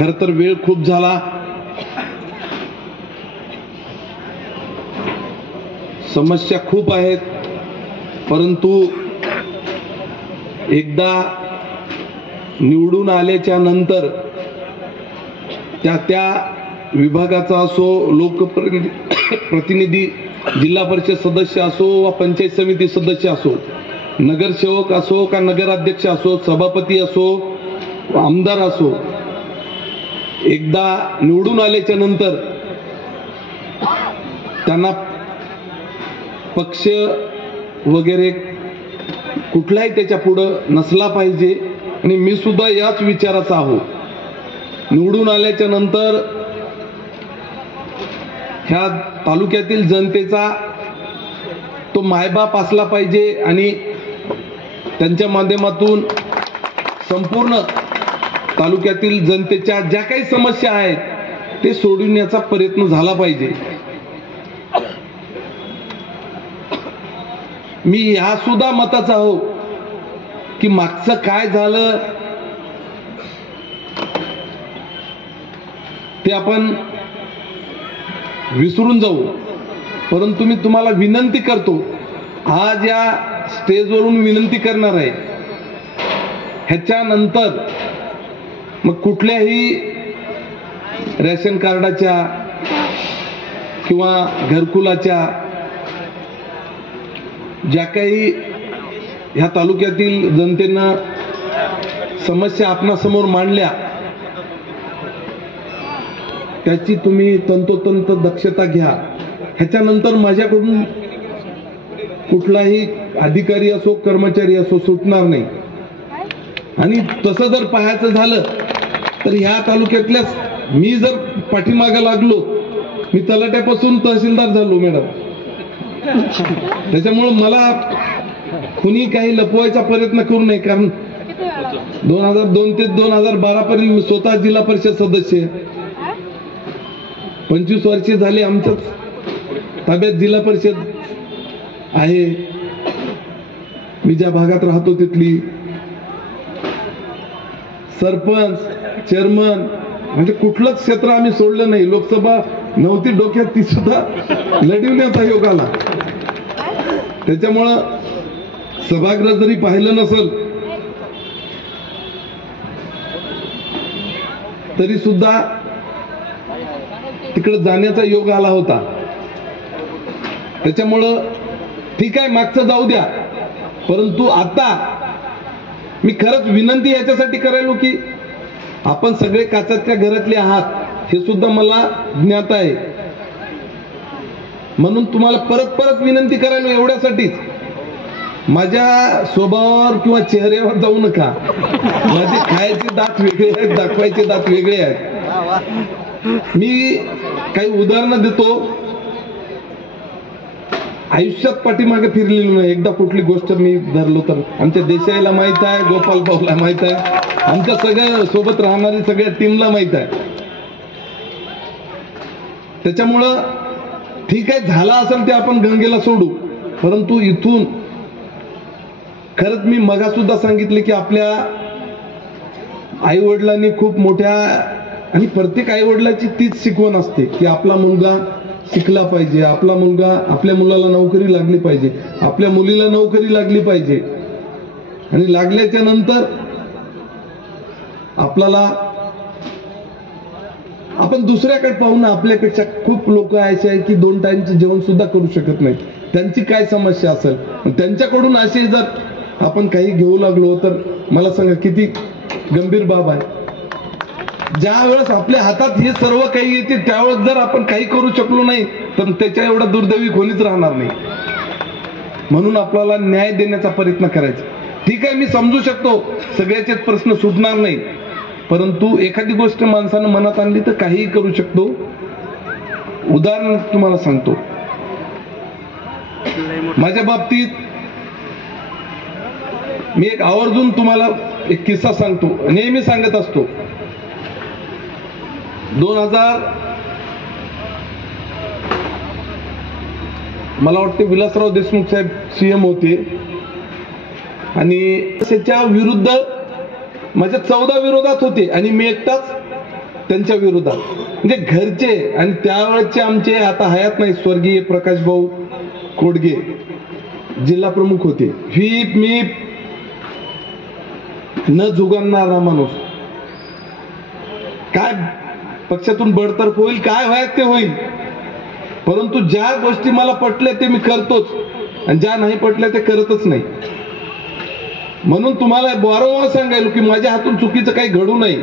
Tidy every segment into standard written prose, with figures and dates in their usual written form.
खर तर वेळ खूप झाला. समस्या खूप आहेत, परंतु एकदा निवडून आल्याच्या नंतर त्या विभागाचा असो, लोकप्रतिनिधी, जिल्हा परिषद सदस्य असो वा पंचायत समिती सदस्य असो, नगरसेवक असो का नगराध्यक्ष असो, सभापती असो, आमदार असो, एकदा निवडून आल्याच्या नंतर त्यांना पक्ष वगैरे कुठलाही त्याच्या पुढं नसला पाहिजे. आणि मी सुद्धा याच विचाराचा आहो. निवडून आल्याच्या नंतर ह्या तालुक्यातील जनतेचा तो मायबाप असला पाहिजे आणि त्यांच्या माध्यमातून संपूर्ण तालुक्यातील जनतेच्या ज्या काही समस्या आहेत ते सोडवण्याचा प्रयत्न झाला पाहिजे. मी ह्या सुद्धा मताचा आहो की मागचं काय झालं ते आपण विसरून जाऊ. परंतु मी तुम्हाला विनंती करतो, आज या स्टेजवरून विनंती करणार आहे, ह्याच्यानंतर मग कुठल्याही रेशन कार्डाच्या किंवा घरकुलाच्या ज्या काही ह्या तालुक्यातील जनतेनं समस्या आपणासमोर मांडल्या त्याची तुम्ही तंतोतंत दक्षता घ्या. ह्याच्यानंतर माझ्याकडून कुठलाही अधिकारी असो कर्मचारी असो सुटणार नाही. आणि तसं जर पाहायचं झालं तर ह्या तालुक्यातल्या मी जर पाठीमागे लागलो, मी तलाट्यापासून तहसीलदार झालो मॅडम. त्याच्यामुळे मला कुणी काही लपवायचा प्रयत्न करू नये, कारण 2002 ते 2012 पर्यंत मी स्वतः जिल्हा परिषद सदस्य, 25 वर्षे झाले आमच्याच ताब्यात जिल्हा परिषद आहे. मी ज्या भागात राहतो तिथली सरपंच, चेअरमन, म्हणजे कुठलंच क्षेत्र आम्ही सोडलं नाही. लोकसभा नव्हती डोक्यात, ती सुद्धा लढविण्याचा योग आला. त्याच्यामुळं सभागृह जरी पाहिलं नसेल तरी सुद्धा तिकडे जाण्याचा योग आला होता. त्याच्यामुळं ठीक आहे, मागचं जाऊ द्या. परंतु आता मी खरंच विनंती याच्यासाठी करायलो की आपण सगळे काचाच्या घरातले आहात हे सुद्धा मला ज्ञात आहे. म्हणून तुम्हाला परत परत विनंती करायलो एवढ्यासाठीच, माझ्या स्वभावावर किंवा चेहऱ्यावर जाऊ नका. माझे खायचे दात वेगळे आहेत, दाखवायचे दात वेगळे आहेत. मी काही उदाहरणं देतो. आयुष्यात पाठीमागे फिरलेलो नाही. एकदा कुठली गोष्ट मी धरलो तर आमच्या देशाईला माहित आहे, गोपाल भाऊला माहित आहे, आमच्या सगळ्या सोबत राहणारी सगळ्या टीमला माहित आहे. त्याच्यामुळं ठीक आहे, झाला असेल ते आपण गंगेला सोडू. परंतु इथून खरंच मी मगासुद्धा सांगितले की आपल्या आईवडिलांनी खूप मोठ्या, आणि प्रत्येक आईवडिलाची तीच शिकवण असते की आपला मुलगा शिकला पाहिजे, आपला मुलगा, आपल्या मुलाला नोकरी लागली पाहिजे, आपल्या मुलीला नोकरी लागली पाहिजे. आणि लागल्याच्या नंतर आपल्याला आपण दुसऱ्याकडे पाहू ना. आपल्यापेक्षा खूप लोक असे आहेत की 2 टाइमचं जेवण सुद्धा करू शकत नाही. त्यांची काय समस्या असेल, त्यांच्याकडून असे जर आपण काही घेऊ लागलो तर मला सांगा किती गंभीर बाब आहे. ज्या वेळेस आपल्या हातात हे सर्व काही येते त्यावेळेस जर आपण काही करू शकलो नाही तर त्याच्या एवढा दुर्दैवी कोणीच राहणार नाही. म्हणून आपल्याला न्याय देण्याचा प्रयत्न करायचा. ठीक आहे, मी समजू शकतो सगळ्याचेच प्रश्न सुटणार नाही, परंतु एखादी गोष्ट माणसानं मनात आणली तर काहीही करू शकतो. उदाहरण तुम्हाला सांगतो. माझ्या बाबतीत मी एक आवर्जून तुम्हाला एक किस्सा सांगतो, नेहमी सांगत असतो. 2000 मला वाटते विलासराव देशमुख साहेब सीएम होते आणि त्याच्या विरुद्ध माझ्या 14 विरोधात होते आणि मी एकटाच त्यांच्या विरोधात, म्हणजे घरचे. आणि त्यावेळेचे आमचे आता हयात नाही स्वर्गीय प्रकाश भाऊ कोडगे जिल्हा प्रमुख होते. व्हीप मीप न जुगारणारा माणूस. काय पक्षातून बडतर्फ होईल, काय व्हायचं ते होईल, परंतु ज्या गोष्टी मला पटल्या ते मी करतोच आणि ज्या नाही पटल्या ते करतच नाही. म्हणून तुम्हाला वारंवार सांगायलो की माझ्या हातून चुकीचं काही घडू नये.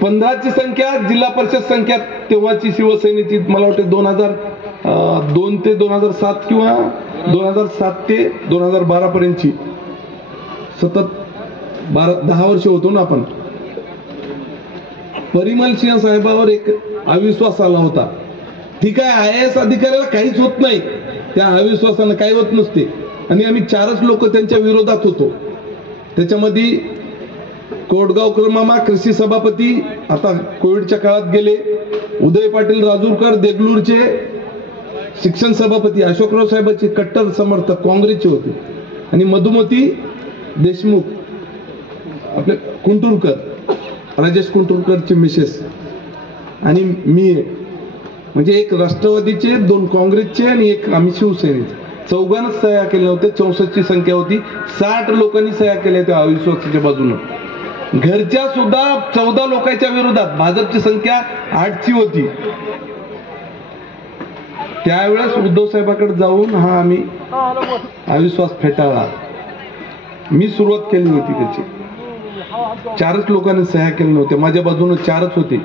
15ची संख्या जिल्हा परिषद संख्या तेव्हाची शिवसेनेची मला वाटते 2002 ते 2007 किंवा 2007 ते 2012 पर्यंतची, सतत 10 वर्ष होतो ना आपण. परिमल सिंह साहेबावर एक अविश्वास आला होता. ठीक आहे, IAS अधिकाऱ्याला काहीच होत नाही, त्या अविश्वासानं काही होत नसते. आणि आम्ही 4च लोक त्यांच्या विरोधात होतो. त्याच्यामध्ये कोटगावकर मामा कृषी सभापती आता कोविडच्या काळात गेले, उदय पाटील राजूरकर देगलूरचे शिक्षण सभापती, अशोकराव साहेबांचे कट्टर समर्थक काँग्रेसचे होते, आणि मधुमती देशमुख आपले कुंटुरकर, राजेश कुंटुरकरचे मिसेस, आणि मी, म्हणजे एक राष्ट्रवादीचे, 2 काँग्रेसचे आणि एक आम्ही शिवसेनेचे, 4घांच सह्या केल्या होत्या. 64ची संख्या होती. 60 लोकांनी सह्या केल्या त्या अविश्वासाच्या बाजूनं. घरच्या सुद्धा 14 लोकांच्या विरोधात. भाजपची संख्या 8ची होती. त्यावेळेस उद्धव साहेबांकडे जाऊन हा आम्ही अविश्वास फेटाळला. मी सुरुवात केली होती त्याची. 4च लोकांनी सह्या केल्या नव्हत्या, माझ्या बाजूने 4च होते.